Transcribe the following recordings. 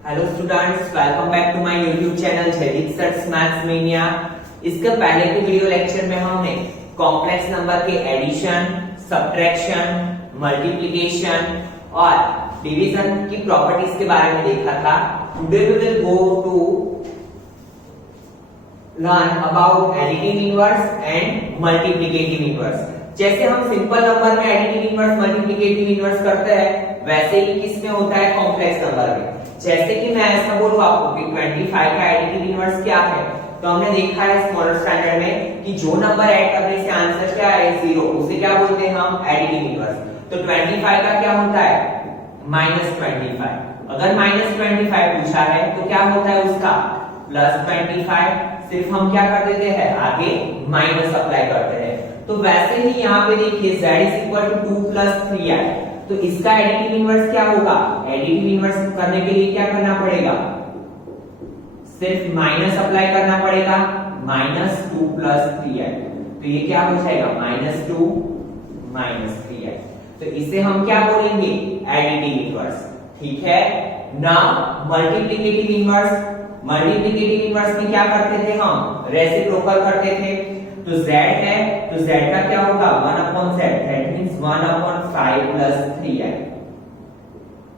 Hello students, welcome back to my YouTube channel Jaydeep sir's maths mania. इसके पहले के video lecture में हमने कॉम्प्लेक्स नंबर के एडिशन, सब्ट्रैक्शन, मल्टीप्लिकेशन और डिवीजन की प्रॉपर्टीज के बारे में देखा था। Today we will go to learn about additive inverse and multiplicative inverse. जैसे हम सिंपल नंबर में एडिटिव इनवर्स, मल्टीप्लिकेटिव इनवर्स करते हैं, वैसे ही किसमें होता है, कॉम्प्लेक्स नंबर में। जैसे कि मैं ऐसा बोलूं आपको कि 25 का एडिटिव इनवर्स क्या है, तो हमने देखा है स्मॉलर स्टैंडर्ड में कि जो नंबर ऐड करने से आंसर क्या है, 0, उसे क्या बोलते हैं हम, एडिटिव इनवर्स। तो 25 का क्या होता है, -25। अगर -25 पूछा है तो क्या होता है उसका, +25। सिर्फ हम क्या कर देते हैं, आगे माइनस अप्लाई करते हैं। तो वैसे ही यहाँ पे देखिए z = 2 + 3i, तो इसका एडिटिव इनवर्स क्या होगा, एडिटिव इनवर्स करने के लिए क्या करना पड़ेगा, सिर्फ माइनस अप्लाई करना पड़ेगा, -2 + 3i। तो ये क्या हो जाएगा, -2 - 3i। तो इसे हम क्या बोलेंगे, एडिटिव इनवर्स। ठीक है। Now multiplicative inverse. Multiplicative inverse में क्या करते थे हम, रेसिप्रोकल करते थे। तो z है, तो z का क्या होगा, 1/z, that means 1/5 + 3i।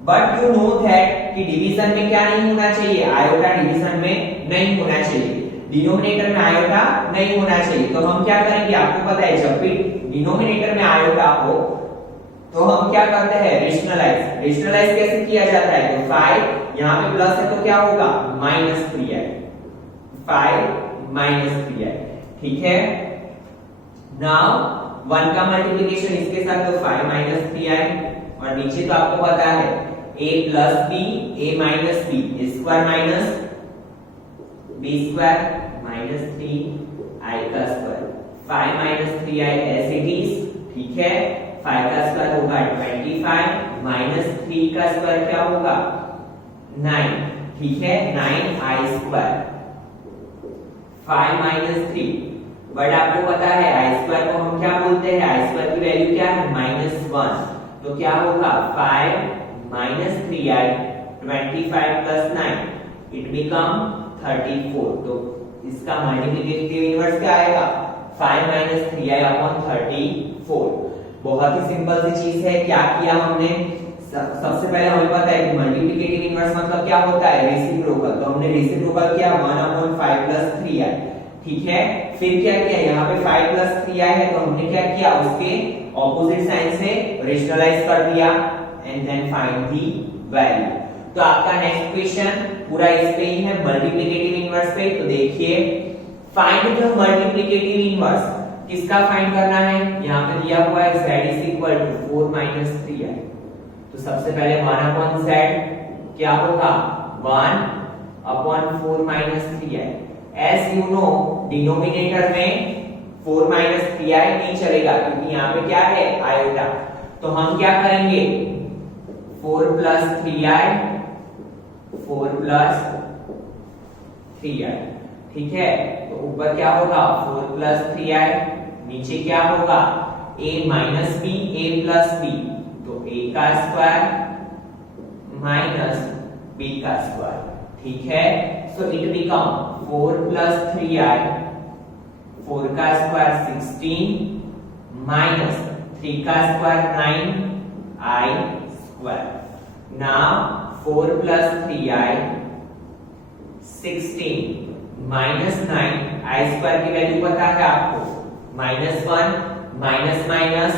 But you know that कि डिवीजन में क्या नहीं होना चाहिए, आयोटा डिवीजन में नहीं होना चाहिए, डिनोमिनेटर में आयोटा नहीं होना चाहिए। तो हम क्या करेंगे, आपको पता है जब भी डिनोमिनेटर में आयोटा हो तो हम क्या करते हैं, रेशनलाइज। रेशनलाइज कैसे किया जाता है, तो 5 यहाँ पे प्लस है तो क्या होगा, -3i, 5 - 3i। ठीक है। नाउ 1 का मल्टीप्लिकेशन इसके साथ, तो 5 - 3i, और नीचे तो आपको पता है a + b, a - b, square minus b square - 3i का square, 5 - 3i as it is. ठीक है। 5 का स्क्वायर होगा 25 - 3 का स्क्वायर क्या होगा, 9। ठीक है, 9i स्क्वायर, 5 - 3। बट आपको पता है i स्क्वायर को हम क्या बोलते हैं, i स्क्वायर की वैल्यू क्या है, -1। तो क्या होगा, 5 - 3i, 25 + 9, इट बिकम 34। तो इसका मल्टीप्लिकेटिव इनवर्स क्या आएगा, 5 - 3i/34। बहुत ही सिंपल सी चीज है। क्या किया हमने, सबसे पहले हमें पता है कि मल्टीप्लिकेटिव इनवर्स मतलब क्या होता है, रेसिप्रोकल। तो हमने रेसिप्रोकल किया 1/5 + 3i। ठीक है। फिर क्या किया, यहाँ पे 5 + 3i है, तो हमने क्या किया, उसके ऑपोजिट साइन से रेशनलाइज कर दिया and then find the value. तो आपका नेक्स्ट क्वेश्चन पूरा इस पे ही है, मल्टीप्लिकेटिव इनवर्स पे। तो देखिए, फाइंड द मल्टीप्लिकेटिव इनवर्स। किसका फाइंड करना है, यहाँ पे दिया हुआ है z = 4 - 3i। तो सबसे पहले 1/z क्या होगा, 1/4 - 3i। As you know, denominator में 4 - 3i नहीं चलेगा, क्योंकि यहाँ पे क्या है, आयोटा। तो हम क्या करेंगे, 4 + 3i, 4 + 3i। ठीक है। तो ऊपर क्या होगा, 4 + 3i, नीचे क्या होगा, a - b, a + b, तो a का स्क्वायर - b का स्क्वायर। ठीक है। सो इट बिकम 4 + 3i, 4 का स्क्वायर 16 - 3 का square 9i square. Now 4 + 3i, 16 - 9i square की वैल्यू पता है आपको, -1 माइनस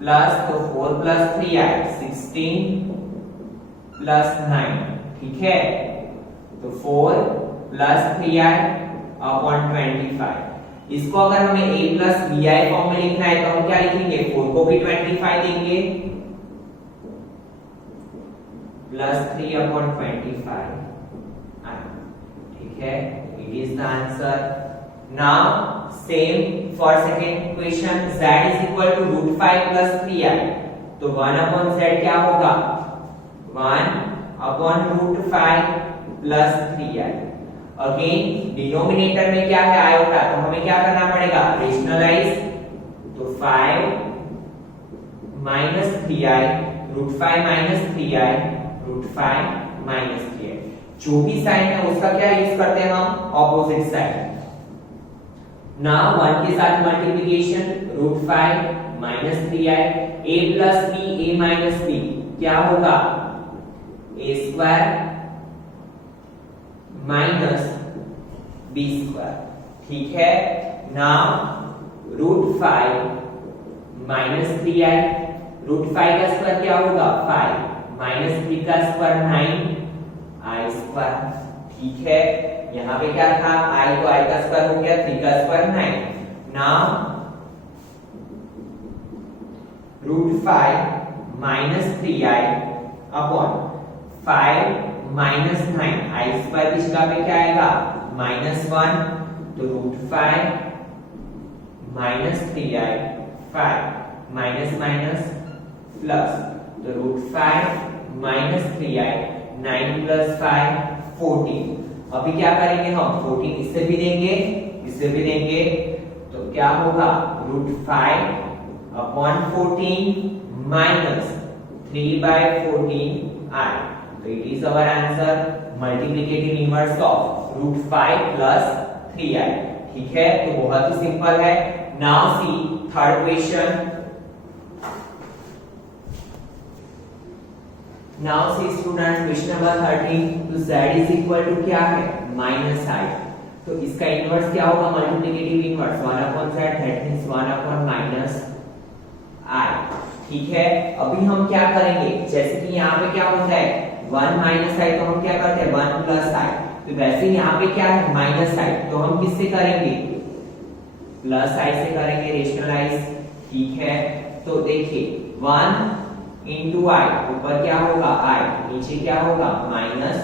प्लस, तो 4 + 3i, 16 + 9। ठीक है। तो 4 + 3i/25। इसको अगर हमें a + bi फॉर्म में लिखना है तो हम क्या लिखेंगे, 4 को भी 25 देंगे, +3/25। ठीक है, it is the answer. Now same for second question, z = √5 + 3i। तो 1/z क्या होगा, 1/√5 + 3i। अगेन डिनोमिनेटर में क्या है, आयोटा, तो हमें क्या करना पड़ेगा, रेशनलाइज। तो 5 - 3i, √5 - 3i √5 माइनस 3i। जो भी साइन है उसका क्या यूज करते हैं हम, ऑपोजिट साइन। नाउ 1 के साथ multiplication, √5 minus 3i, a plus b, a minus b क्या होगा, a square minus b square. ठीक है, नाउ √5 माइनस 3i, √5 का स्क्वायर क्या होगा 5 माइनस 3 का स्क्वायर 9i स्क्वायर। ठीक है, यहाँ पे क्या था i, तो i का स्क्वायर हो गया 3 का square 9। Now √5 minus 3i upon 5 minus 9, i square की जगह पे क्या आएगा -1, तो √5 minus 3i 5 minus minus plus, तो √5 माइनस 3i 9 प्लस 5 14। अभी क्या करेंगे हम, 14 इससे भी देंगे इससे भी देंगे, तो क्या होगा √5 अपॉन 14 माइनस 3/14i। तो it is our answer, multiplicative inverse of √5 plus 3i। ठीक है, तो बहुत ही सिंपल है। नाउ सी third question. Now see students, question number 13। तो z इज इक्वल टू क्या है, -i। तो इसका इनवर्स क्या होगा, multiplicative inverse 1/z, that means 1/-i। ठीक है, अभी हम क्या करेंगे, जैसे कि यहाँ पे क्या होता है 1 -i, तो हम क्या करते हैं 1 + i। तो वैसे यहाँ पे क्या है -i, तो हम किससे करेंगे, +i से करेंगे, रेशनलाइज। ठीक है, तो देखिए 1 * i, ऊपर क्या होगा i, नीचे क्या होगा -i²।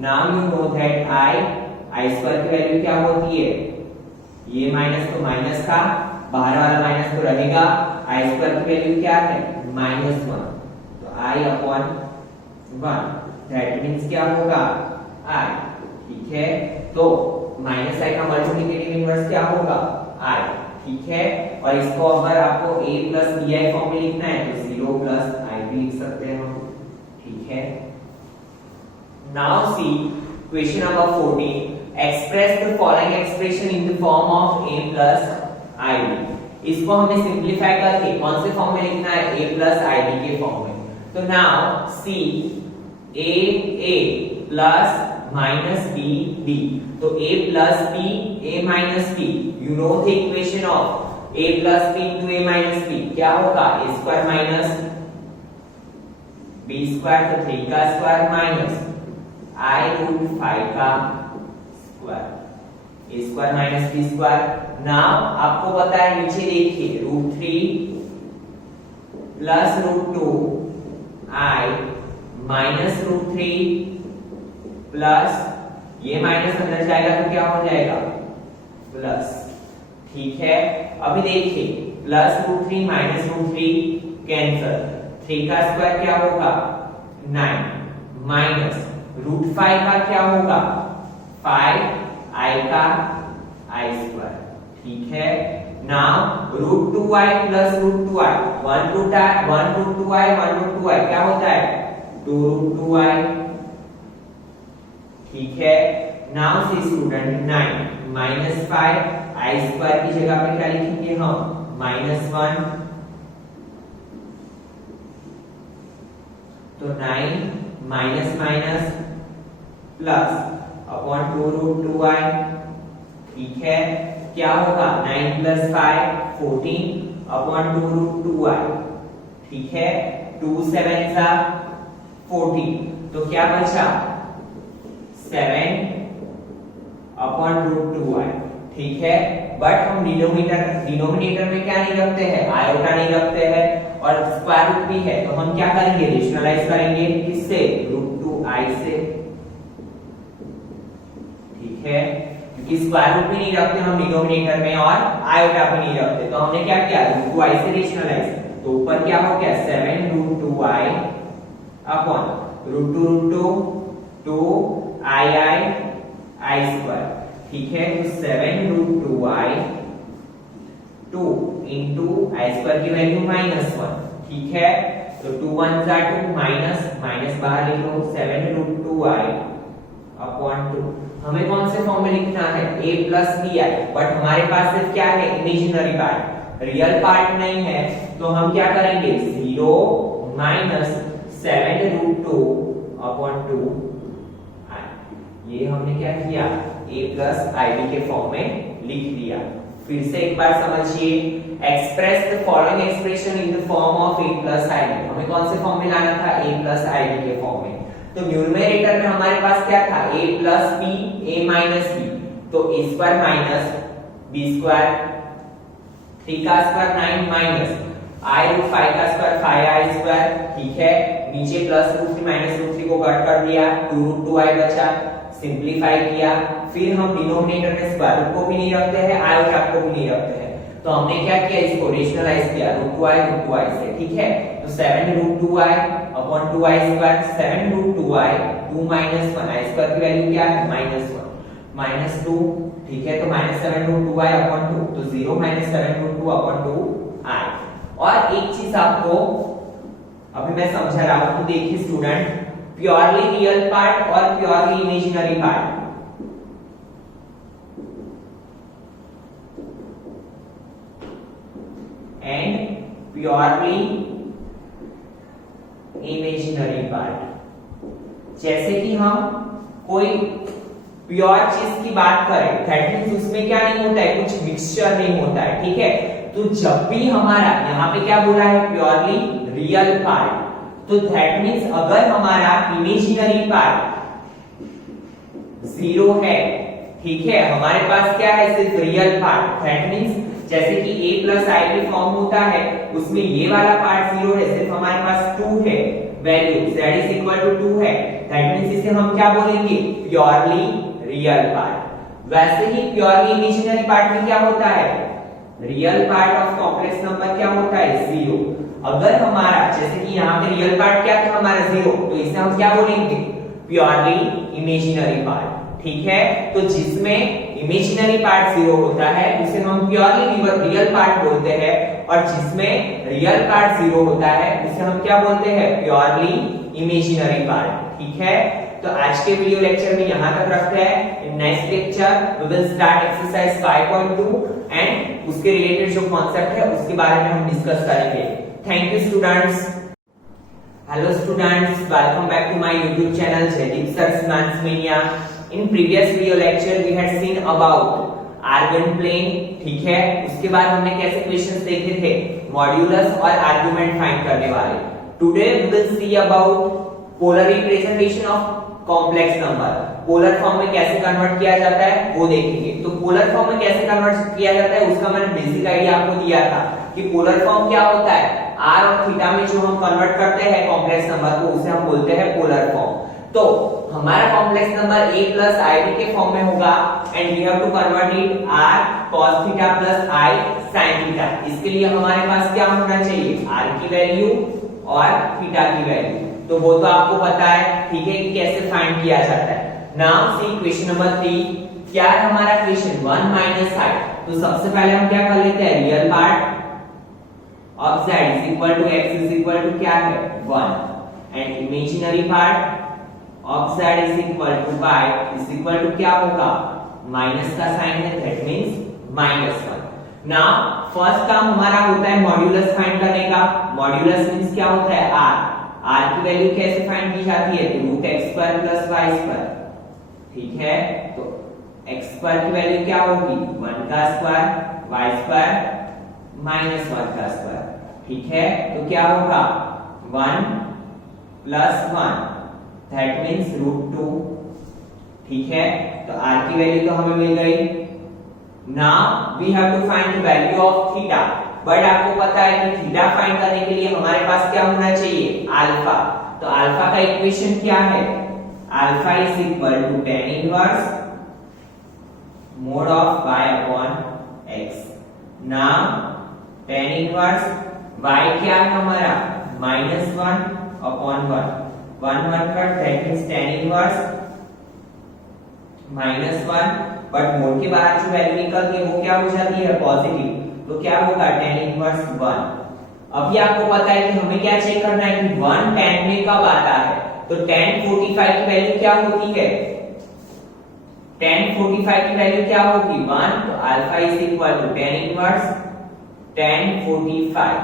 Now you know that i² की वैल्यू क्या होती है, ये माइनस तो माइनस का, बाहर वाला माइनस तो रहेगा, i² की वैल्यू क्या है -1, तो i/1, दैट मींस क्या होगा i। ठीक है, तो -i का मल्टीप्लिकेटिव इनवर्स क्या होगा i। ठीक है, और इसको अगर आपको a + bi फॉर्म में लिखना है तो 0 + i भी लिख सकते हैं हम। ठीक है, now see question number 14। Express the following expression in the form of a + ib। इसको हमें सिंपलीफाई करके कौन से फॉर्म में लिखना है, a + ib के फॉर्म में। तो now see a plus -b b, तो a + b, a - b, you know the equation of a + b * a - b क्या होगा, a² - b², तो 3 का स्क्वायर माइनस i√5 का स्क्वायर, a² - b²। नाउ आपको पता है, नीचे देखिए √3 प्लस √2i माइनस √3 प्लस, ये माइनस अंदर जाएगा तो क्या हो जाएगा प्लस। ठीक है, अभी देखिए प्लस √3 माइनस √3 कैंसल, 3 का स्क्वायर क्या होगा 9 माइनस √5 का क्या होगा 5, i का i²। ठीक है, now √2i plus √2i, 1√2i क्या होता है 2√2i। ठीक है, now see student 9 minus 5, i² की जगह पे क्या लिखेंगे हम -1, तो 9 minus minus plus upon 2√2i। ठीक है, क्या होगा 9 + 5 14 अपॉन 2√2i। ठीक है, 2 × 7 = 14, तो क्या बचा 7 अपॉन √2i। ठीक है, बट हम डिनोमिनेटर में क्या नहीं रखते हैं, आयोटा नहीं रखते हैं, और स्क्वायर रूट भी है, तो हम क्या करेंगे रेशनलाइज करेंगे, किससे √2i से। ठीक है, क्योंकि स्क्वायर रूट भी नहीं रखते हम डिनोमिनेटर में और आयोटा भी नहीं रखते, तो हमने क्या किया √2i से रेशनलाइज। तो ऊपर क्या हो गया 7√2i अपॉन √2 2i i²। ठीक है, तो 7√2i 2 * i² की वैल्यू -1। ठीक है, तो 2 1 जा 2 माइनस माइनस बाहर लिख लो 7√2i अपॉन 2। हमें कौन से फॉर्म में लिखना है a प्लस bi, बट हमारे पास सिर्फ क्या है इमेजिनरी पार्ट, रियल पार्ट नहीं है, तो हम क्या करेंगे 0 माइनस 7√2 अपॉन 2। ये हमने क्या किया a प्लस ib के फॉर्म में लिख दिया। फिर से एक बार समझिए, express the following expression in the form of a plus ib। हमें कौन से फॉर्म में लाना था a प्लस ib के फॉर्म में। तो न्यूमरेटर में हमारे पास क्या था a plus b a minus b, तो a square minus b square 3 का स्क्वायर 9 माइनस i रूट 5 का स्क्वायर 5i स्क्वायर, ठीक है। नीचे प्लस रूट 3 माइनस रूट 3 को कट कर दिया, 2 रूट 2i बचा, सिंपलीफाई किया। फिर हम डिनोमिनेटर में स्क्वायर रूट को भी नहीं रखते हैं, आयोटा को भी नहीं रखते हैं, तो हमने क्या किया इसको रेशनलाइज किया रूट 2i से, ठीक है। तो 7√2i upon 2i square, 7√2i 2 minus 1, i square की वैल्यू क्या है -1 माइनस 2, ठीक है। तो -7√2i अपॉन 2, तो 0 माइनस 7√2 अपॉन 2i। और एक चीज आपको अभी मैं समझा रहा हूं, तो देखिए स्टूडेंट, प्योरली रियल पार्ट और purely imaginary part, and purely imaginary part. जैसे कि हम कोई प्योर चीज की बात करें, दैट मींस उसमें क्या नहीं होता है, कुछ मिक्सचर नहीं होता है, ठीक है। तो जब भी हमारा यहाँ पे क्या बोला है प्योरली रियल पार्ट, तो दैट मींस अगर हमारा इमेजिनरी पार्ट 0 है, ठीक है, हमारे पास क्या है सिर्फ रियल पार्ट, दैट मींस जैसे कि a प्लस i के फॉर्म होता है, उसमें ये वाला पार्ट 0 है, सिर्फ हमारे पास 2 है value, z is equal to 2 है, दैट मींस इसे हम क्या बोलेंगे प्योरली रियल पार्ट। वैसे ही प्योरली इमेजिनरी पार्ट में क्या होता है, real part of complex number क्या होता है 0। अगर हमारा जैसे कि यहाँ पे रियल पार्ट क्या था हमारा 0, तो इसे हम क्या बोलेंगे प्योरली इमेजिनरी पार्ट, ठीक है। तो जिसमें इमेजिनरी पार्ट 0 होता है उसे हम प्योरली रियल पार्ट बोलते हैं, और जिसमें रियल पार्ट 0 होता है उसे हम क्या बोलते हैं प्योरली इमेजिनरी पार्ट, ठीक है। तो आज के वीडियो लेक्चर में यहां तक रखते हैं। In next lecture we will start exercise 5.2 and उसके रिलेटेड जो कॉन्सेप्ट है उसके बारे में हम डिस्कस करेंगे। Thank you students. Hello students, welcome back to my YouTube channel Jaydeep sir's maths media. In previous video lecture we had seen about argument plane, ठीक है। उसके बाद हमने कैसे क्वेश्चंस देखे थे, मॉड्यूलस और आर्गुमेंट फाइंड करने वाले। Today we will see about polar representation of complex number। Polar form में कैसे कन्वर्ट किया जाता है वो देखेंगे। तो पोलर फॉर्म में कैसे कन्वर्ट किया जाता है उसका मैंने बेसिक आइडिया आपको दिया था कि पोलर फॉर्म क्या होता है, r और थीटा में जो हम कन्वर्ट करते हैं कॉम्प्लेक्स नंबर को उसे हम बोलते हैं पोलर फॉर्म। तो हमारा complex number a plus ib के फॉर्म में होगा and we have to convert it r cos theta plus i sin theta. इसके लिए हमारे पास क्या होना चाहिए r की वैल्यू और थीटा की वैल्यू, तो वो तो आपको पता है, ठीक है, कि कैसे फाइंड किया जाता है। Now see question number 3। क्या है हमारा क्वेश्चन 1 माइनस i। तो सबसे पहले हम क्या कर लेते हैं real part of z is equal to x is equal to क्या है 1 and imaginary part of z is equal to y is equal to क्या होगा माइनस का साइन है, दैट मींस -1। नाउ फर्स्ट काम हमारा होता है मॉड्यूलस फाइंड करने का। मॉड्यूलस मींस क्या होता है r की वैल्यू कैसे फाइंड की जाती है, तो √x² + y², ठीक है। तो x² की वैल्यू क्या होगी 1 का स्क्वायर, y² -1 का स्क्वायर, ठीक है। तो क्या होगा 1 + 1 दैट मींस √2, ठीक है। तो r की वैल्यू तो हमें मिल गई। Now we have to find the value of theta, but आपको पता है कि थीटा फाइंड करने के लिए हमारे पास क्या होना चाहिए अल्फा। तो अल्फा का इक्वेशन क्या है, alpha is equal to tan inverse mod of y upon x। Now tan inverse y क्या है हमारा -1 upon 1 1 cut, that means tan inverse -1, but mod के बाहर जो वैल्यू निकलती है वो क्या हो जाती है पॉजिटिव, तो क्या होगा tan इनवर्स 1 अभी आपको पता है कि हमें क्या चेक करना है कि 1 10 में कब आता है, तो 10 45 की वैल्यू क्या होती है, 10 45 की वैल्यू क्या होगी 1, तो alpha is equal to 10 inverse 10 45।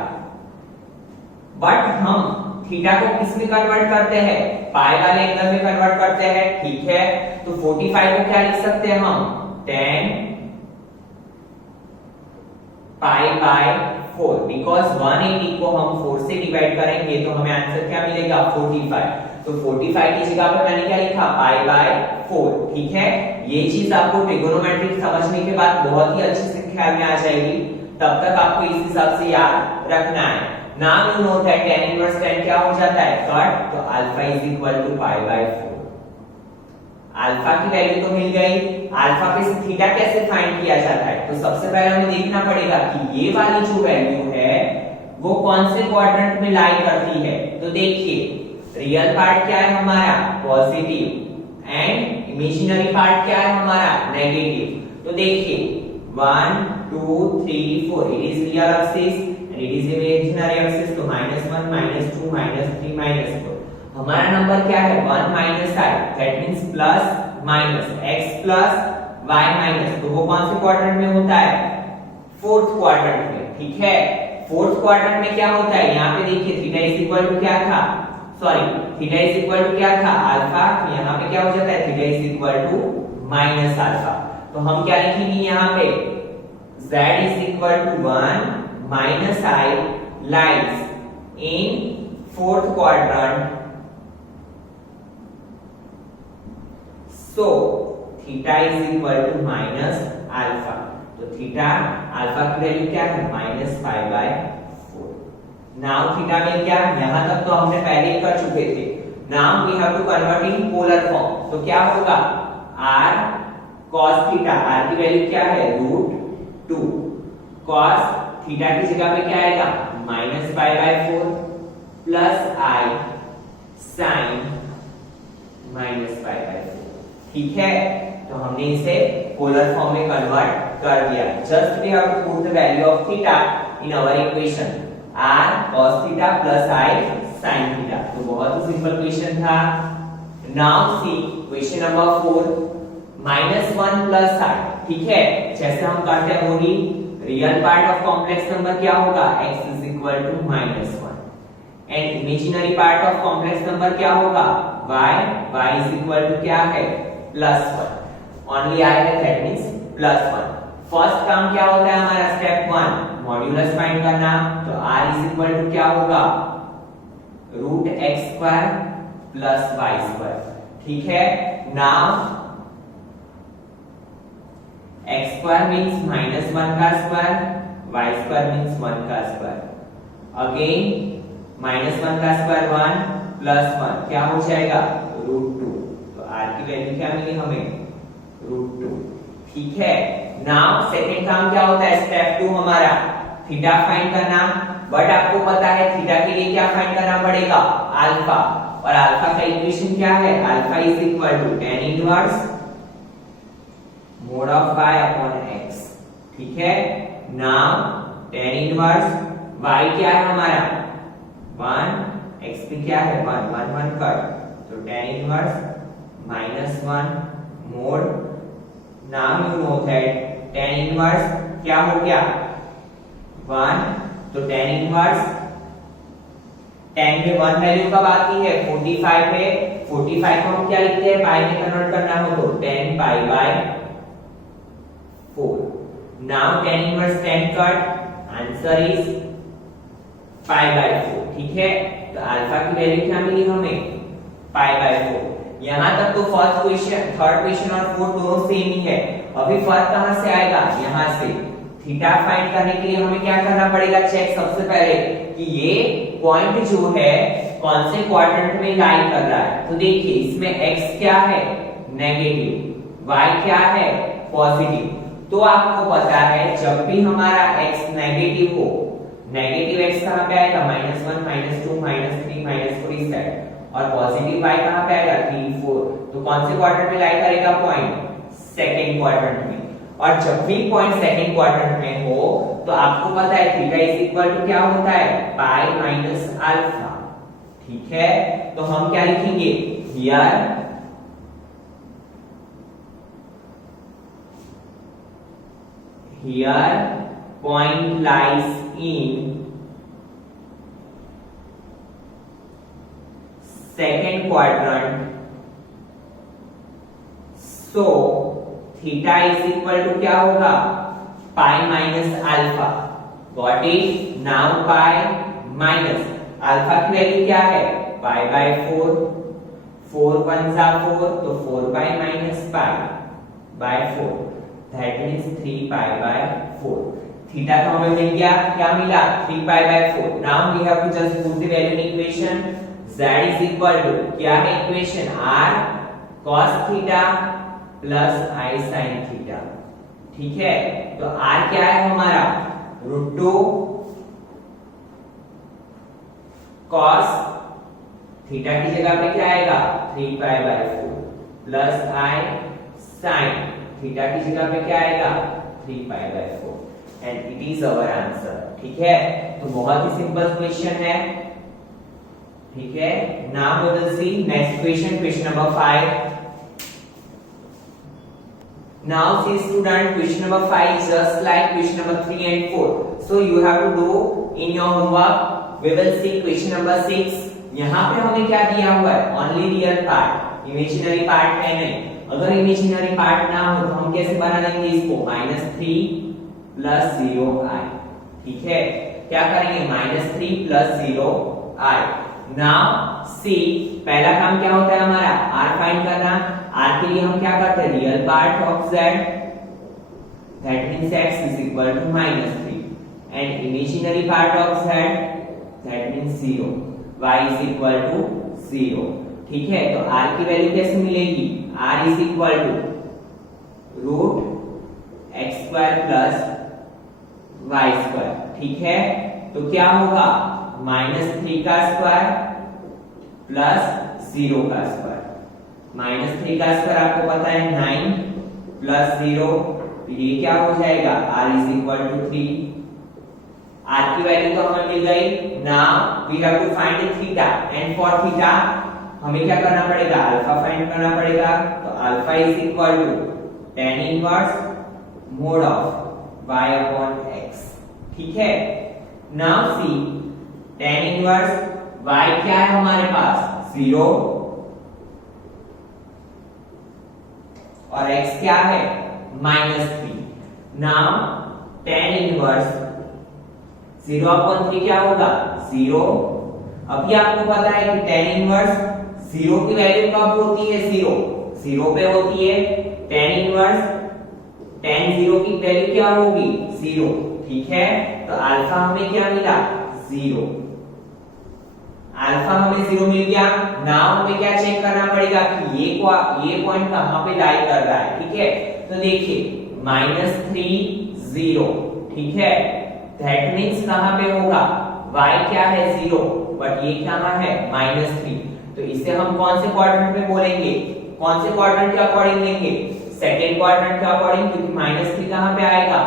But हम थीटा को किस में कन्वर्ट करते हैं, पाई वाले एंगल में कन्वर्ट करते हैं, ठीक है। तो 45 को क्या लिख सकते हैं हम 10 पाई बाय 4, बिकॉज 180 को हम 4 से डिवाइड करेंगे तो हमें आंसर क्या मिलेगा 45। तो 45 की जगह पर मैंने क्या लिखा पाई बाय 4, ठीक है। ये चीज आपको ट्रिगोनोमेट्री समझने के बाद बहुत ही अच्छे से ख्याल में आ जाएगी, तब तक आपको इस हिसाब से याद रखना है। Now you know that tan inverse 10 क्या हो जाता है कट, तो alpha is equal to pi by 4। Alpha की वैल्यू तो मिल गई, अल्फा पे से थीटा कैसे फाइंड किया जाता है, तो सबसे पहले हमें देखना पड़ेगा कि ये वाली जो वैल्यू है वो कौन से क्वाड्रेंट में लाई करती है। तो देखिए रियल पार्ट क्या है हमारा पॉजिटिव एंड इमेजिनरी पार्ट क्या है हमारा नेगेटिव। तो देखिए 1 2 3 4 it is real axis and it is imaginary axis, तो -1 -2 -3 -4। हमारा नंबर क्या है 1 minus I, that means plus minus x plus y minus, तो वो कौन से क्वाड्रेंट में होता है, फोर्थ क्वाड्रेंट में, ठीक है। फोर्थ क्वाड्रेंट में क्या होता है, यहाँ पे देखिए थीटा इज इक्वल टू क्या था, sorry theta is equal to क्या था अल्फा, तो यहाँ पे क्या हो जाता है theta is equal to minus alpha. तो हम क्या लिखेंगे यहाँ पे z is equal to 1 minus i lies in fourth quadrant, so theta is equal to minus alpha, तो थीटा अल्फा की वैल्यू क्या है minus pi by 4। Now theta मिल गया, यहां तक तो हमने पहले ही कर चुके थे। Now we have to convert in polar form, तो क्या होगा r cos थीटा, r की वैल्यू क्या है √2, cos थीटा की जगह पे क्या आएगा minus pi by 4 plus I sin minus pi by 4, ठीक है। तो हमने इसे पोलर फॉर्म में कन्वर्ट कर दिया। Just we have to put the value of theta in our equation r cos theta plus i sin theta, तो बहुत ही सिंपल क्वेश्चन था। Now see question number 4 -1 plus i, ठीक है। जैसे हम करते हैं वही, real part of complex number क्या होगा x is equal to -1 and imaginary part of complex number क्या होगा y इज इक्वल टू क्या है +1, ओनली आई है दैट मींस +1। फर्स्ट टर्म क्या होता है हमारा स्टेप 1 मॉड्यूलस फाइंड करना, तो r इज इक्वल टू क्या होगा √x² + y², ठीक है। नाउ x² मींस -1 का स्क्वायर, y² मींस 1 का स्क्वायर, अगेन -1 का स्क्वायर 1 + 1 क्या हो जाएगा √2, r की वैल्यू क्या मिली हमें √2, ठीक है। नाउ सेकंड टर्म क्या होता है स्टेप 2 हमारा थीटा फाइंड करना, बट आपको पता है थीटा के लिए क्या फाइंड करना पड़ेगा अल्फा, और अल्फा का इक्वेशन क्या है alpha is equal to tan inverse mod of y upon x, ठीक है। नाउ tan इनवर्स y क्या है हमारा 1, x भी क्या है 1 1 1 कट, तो tan inverse -1 mod, now you know that tan inverse क्या हो गया 1, तो tan इनवर्स 10 में 1 वैल्यू कब आती है 45 है, 45 को हम क्या लिखते हैं पाई में कन्वर्ट करना हो तो 10 पाई by 4। Now tan inverse 10 cut, answer is pi by 4, ठीक है। तो अल्फा की वैल्यू क्या मिली हमें पाई बाय 4। यहां तक तो फर्स्ट क्वेश्चन, थर्ड क्वेश्चन और फोर्थ दोनों सेम ही है। अभी फर्क कहां से आएगा, यहां से। थीटा फाइंड करने के लिए हमें क्या करना पड़ेगा चेक सबसे पहले कि ये पॉइंट जो है कौन से क्वाड्रेंट में लाई कर रहा है। तो देखिए इसमें x क्या है नेगेटिव, y क्या है पॉजिटिव। तो आपको पता है जब भी हमारा x नेगेटिव हो, नेगेटिव x कहां पे आएगा -1 -2 -3 -4 इस साइड, और पॉजिटिव y कहां पे आएगा 3 4। तो कौन से क्वाड्रेंट में लाई करेगा पॉइंट सेकंड क्वाड्रेंट में। और जब भी पॉइंट सेकंड क्वाड्रेंट में हो तो आपको पता है थीटा इज इक्वल टू क्या होता है, पाई माइनस अल्फा। ठीक है, तो हम क्या लिखेंगे, here point lies in second quadrant, so theta is equal to क्या होगा, pi minus alpha। Got it? Now pi minus alpha की वैल्यू क्या है, pi by 4, 4 1 जा 4 तो 4 pi minus pi by 4, that means 3 pi by 4। Theta तो हमें मिल गया, क्या मिला, 3 pi by 4। Now we have to just put the value in equation. z is equal to क्या है equation, r cos theta plus i sin theta. ठीक है, तो r क्या है हमारा, √2 cos थीटा की जगह पे क्या आएगा, 3 pi by 4 plus i sin theta की जगह पे क्या आएगा, 3 pi by 4 and it is our answer. ठीक है, तो बहुत ही सिंपल क्वेश्चन है। ठीक है, now we will see next question, question number 5। Now see student, question number 5 just like question number 3 and 4. So you have to do in your homework. We will see question number 6. यहाँ पे हमें क्या दिया हुआ है, only real part, imaginary part है नहीं। अगर imaginary part ना हो तो हम कैसे बना देंगे इसको, -3 प्लस 0i। ठीक है, क्या करेंगे, -3 प्लस 0i। नाउ सी, पहला काम क्या होता है हमारा, r फाइंड करना। r के लिए हम क्या करते हैं, real part of z, that means x is equal to -3 and imaginary part of z, that means 0, y is equal to 0। ठीक है, तो r की वैल्यू कैसे मिलेगी, r is equal to √x² plus y square. ठीक है, तो क्या होगा, -3 का स्क्वायर प्लस 0 का स्क्वायर। -3 का स्क्वायर आपको पता है 9 प्लस 0, ये क्या हो जाएगा, r is equal to 3। r की वैल्यू तो हमें मिल गई। Now we have to find theta and for theta हमें क्या करना पड़ेगा, अल्फा फाइंड करना पड़ेगा। तो alpha is equal to tan inverse mod of y upon x। ठीक है, now see tan inverse y क्या है हमारे पास, 0 और x क्या है, -3। नाउ tan इनवर्स 0 अपॉन 3 क्या होगा, 0। अभी आपको पता है कि tan इनवर्स 0 की वैल्यू कब होती है, 0 पे होती है। tan इनवर्स tan 0 की वैल्यू क्या होगी, 0। ठीक है, तो अल्फा हमें क्या मिला, 0। अल्फा हमें 0 मिल गया। नाउ हमें क्या चेक करना पड़ेगा कि ये पॉइंट कहां पे लाई कर रहा है। ठीक है, तो देखिए -3 0। ठीक है, दैट मींस कहां पे होगा, y क्या है 0 बट ये कहां है -3, तो इसे हम कौन से क्वाड्रेंट में बोलेंगे, कौन से क्वाड्रेंट के अकॉर्डिंग लेंगे, सेकंड क्वाड्रेंट के अकॉर्डिंग, क्योंकि -3 कहां पे आएगा,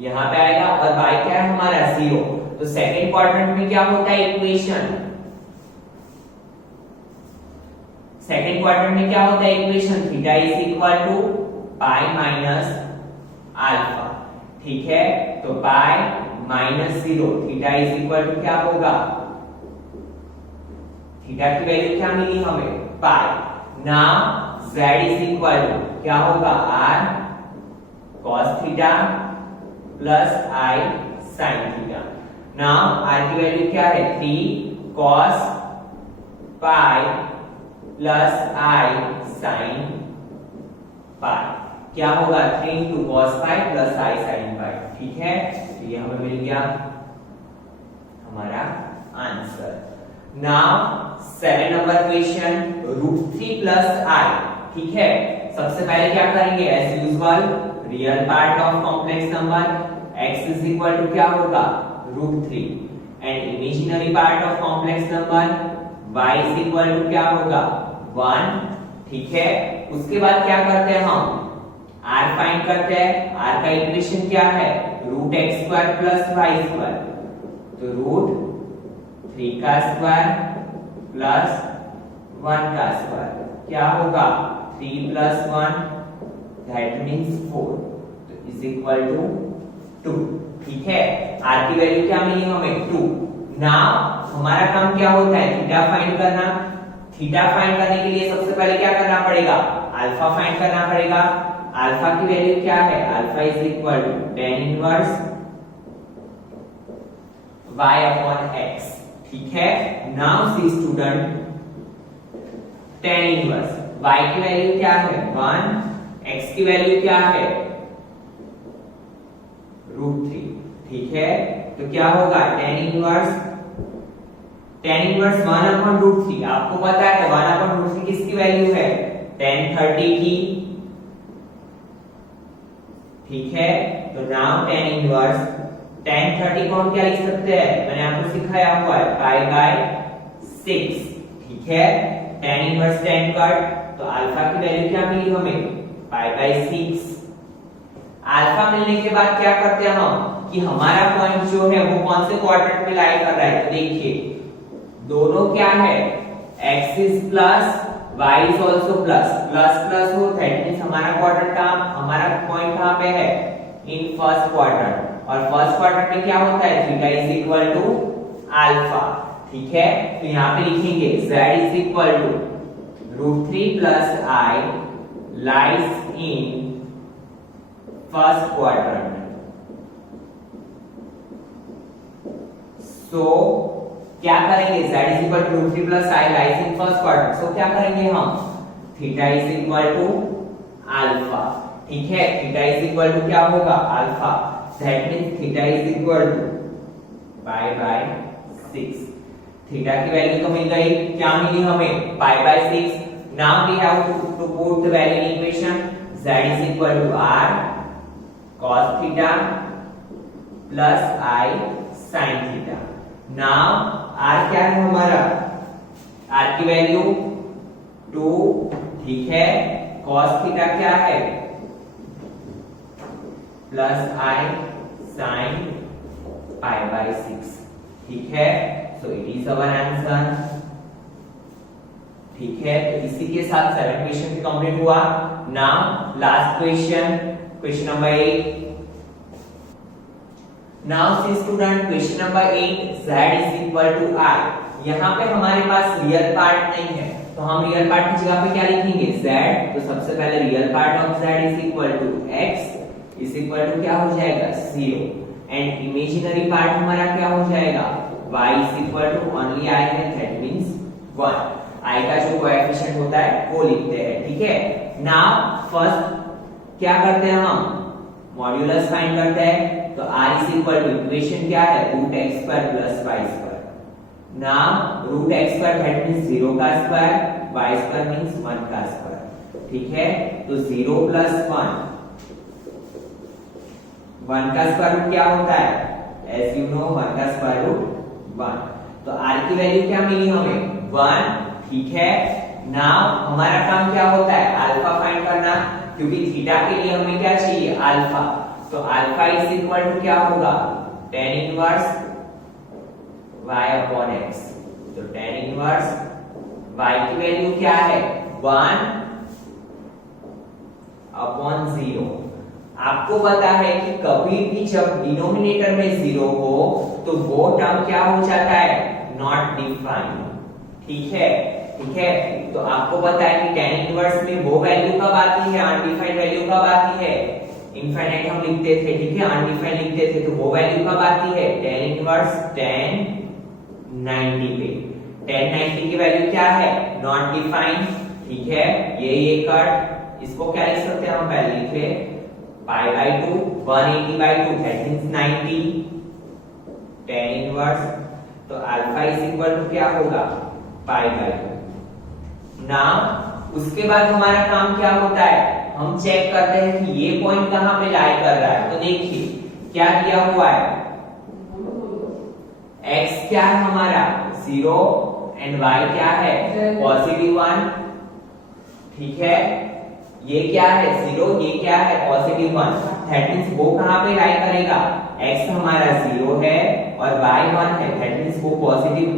यहां पे आएगा और y क्या है हमारा 0। तो सेकंड क्वाड्रेंट में क्या होता है इक्वेशन, सेकंड क्वाड्रेंट में क्या होता है equation, theta is equal to pi minus alpha. ठीक है, तो pi -0 theta is equal to क्या होगा, थीटा की वैल्यू क्या मिली हमें, pi. Now z is equal to क्या होगा, r cos theta plus i sin theta. Now r की वैल्यू क्या है, 3 cos pi plus i sin pi. क्या होगा, 3 into cos pi plus i sin pi. ठीक है, तो ये हमें मिल गया हमारा answer. Now 7 number question, √3 plus i। ठीक है, सबसे पहले क्या करेंगे, as usual real part of complex number, x is equal to क्या होगा, √3 and imaginary part of complex number y is equal to क्या होगा, 1। ठीक है, उसके बाद क्या करते हैं हम, आर फाइंड करते हैं। आर का इक्वेशन क्या है, root x square plus y square, तो रूट 3 का स्क्वायर प्लस 1 का स्क्वायर क्या होगा 3 प्लस 1 दैट मींस 4, तो इज इक्वल टू 2। ठीक है, आर की वैल्यू क्या मिली हमें 2। नाउ हमारा काम क्या होता है, थीटा फाइंड करना। थीटा फाइंड करने के लिए सबसे पहले क्या करना पड़ेगा, अल्फा फाइंड करना पड़ेगा। अल्फा की वैल्यू क्या है, alpha is equal to tan inverse y upon x। ठीक है, now see student tan inverse y की वैल्यू क्या है 1, x की वैल्यू क्या है √3। ठीक है, तो क्या होगा tan इनवर्स 1 अपॉन √3। आपको पता है 1 अपॉन √3 किसकी वैल्यू है, tan 30 की। ठीक है, तो नाउ tan इनवर्स tan 30 को हम क्या लिख सकते हैं, मैंने आपको सिखाया हुआ है पाई बाय 6। ठीक है, tan इनवर्स tan कट, तो अल्फा की वैल्यू क्या मिली हमें पाई बाय 6। अल्फा मिलने के बाद क्या करते हैं हम कि हमारा पॉइंट जो है वो कौन से क्वाड्रेंट में लाई कर रहा है, तो देखिए दोनों क्या है, x is plus y is also plus, plus plus होता है, मींस हमारा क्वाड्रेंट का हमारा पॉइंट कहां पे है, इन फर्स्ट क्वाड्रेंट। और फर्स्ट क्वाड्रेंट में क्या होता है, theta is equal to alpha. ठीक है, तो यहां पे लिखेंगे z is equal to √3 plus i lies in first quadrant. So क्या करेंगे, z is equal to √3 plus i lies in first quadrant. So क्या करेंगे हम, theta is equal to alpha. ठीक है, थीटा इज इक्वल टू क्या होगा alpha, that means theta is equal to pi by 6। Theta की वैल्यू तो मिल गई, क्या मिली हमें pi by 6। Now we have to put the value in equation, z is equal to r cos theta plus i sin theta. Now r क्या है हमारा, r की वैल्यू 2। ठीक है, cos थीटा क्या है plus i sin pi by 6। ठीक है, so it is our answer. ठीक है, तो इसी के साथ 7 क्वेश्चन कंप्लीट हुआ। Now last question, question number 8। Now see student question number 8, z is equal to i। यहाँ पे हमारे पास रियल पार्ट नहीं है, तो हम रियल पार्ट की जगह पे क्या लिखेंगे z। तो सबसे पहले real part of z is equal to x is equal to क्या हो जाएगा 0, एंड इमेजिनरी पार्ट हमारा क्या हो जाएगा y is equal to only i है, दैट मींस 1। i का जो कोएफिशिएंट होता है वो लिखते हैं। ठीक है, नाउ फर्स्ट क्या करते हैं हम, मॉड्यूलस फाइंड करते हैं। तो r is equal to equation क्या है √x² plus y²। Now √x² that means 0 का स्क्वायर, y² मींस 1 का स्क्वायर। ठीक है, तो 0 प्लस 1 का स्क्वायर रूट क्या होता है, एज यू नो 1 का स्क्वायर रूट 1। तो r की वैल्यू क्या मिली हमें 1। ठीक है, नाउ हमारा काम क्या होता है अल्फा फाइंड करना, क्योंकि थीटा के लिए हमें क्या चाहिए अल्फा। तो अल्फा इज इक्वल टू क्या होगा tan inverse y upon x। तो tan इनवर्स y की वैल्यू क्या है 1 अपॉन 0। आपको पता है कि कभी भी जब डिनोमिनेटर में 0 हो तो वो टर्म क्या हो जाता है नॉट डिफाइंड। ठीक है, ठीक है, तो आपको पता है कि tan इनवर्स में वो वैल्यू कब आती है, अनडिफाइंड वैल्यू कब आती है, इनफाइनाइट हम लिखते थे। ठीक है, अनडिफाइंड लिखते थे, तो वो वैल्यू कब आती है tan इनवर्स tan 90 पे। tan 90 की वैल्यू क्या है नॉट डिफाइंड। ठीक है, ये कट, इसको क्या लिख सकते हैं हम, पहले लिखे pi by 2 180 by 2 that means 90 tan inverse. तो अल्फा इज इक्वल टू क्या होगा पाई बाय 2। नाउ उसके बाद हमारा काम क्या होता है, हम चेक करते हैं कि ये पॉइंट कहां पे लाई कर रहा है। तो देखिए क्या दिया हुआ है, x क्या है हमारा 0 एंड y क्या है +1। ठीक है, ये क्या है 0, ये क्या है पॉजिटिव 1, दैट मींस वो कहां पे लाई करेगा, x हमारा 0 है और y 1 है, दैट मींस वो पॉजिटिव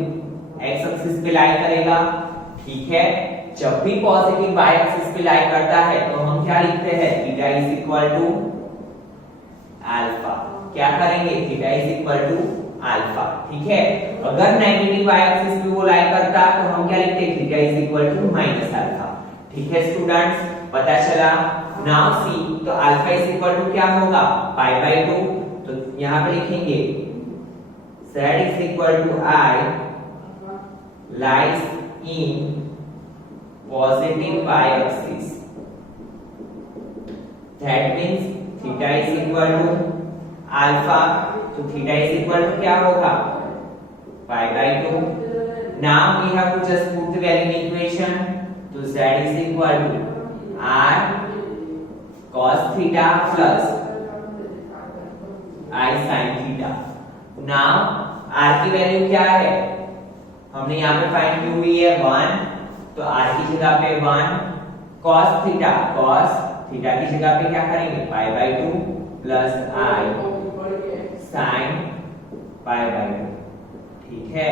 x एक्सिस पे लाई करेगा। ठीक है, जब भी पॉजिटिव y एक्सिस पे लाई करता है तो हम क्या लिखते हैं, theta is equal to alpha. क्या करेंगे, theta is equal to alpha. ठीक है, अगर नेगेटिव y एक्सिस पे वो लाई करता तो हम क्या लिखते, theta is equal to minus alpha. ठीक है स्टूडेंट्स, पता चला। नाउ सी, तो अल्फा इज इक्वल टू क्या होगा, पाई बाय 2, तो यहां पे लिखेंगे z is equal to i lies in positive y axis, that means theta is equal to alpha, तो थीटा इज इक्वल टू क्या होगा, pi by 2। Now we have to just put the value in equation, तो z is equal to r cos theta plus i sin theta. Now r की value क्या है, हमने यहाँ पे फाइंड की हुई है 1, तो r की जगह पे 1, cos थीटा की जगह पे क्या करेंगे, पाई by 2 plus i sin pi by 2। ठीक है,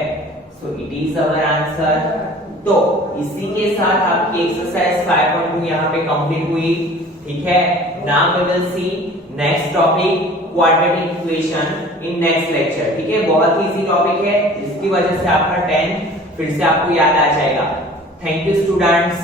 so it is our answer. तो इसी के साथ आपकी एक्सरसाइज 5.2 यहाँ पे कंप्लीट हुई। ठीक है, now we will see next topic quadratic equation in next lecture. ठीक है, बहुत ही इजी टॉपिक है, इसकी वजह से आपका 10 फिर से आपको याद आ जाएगा। Thank you students.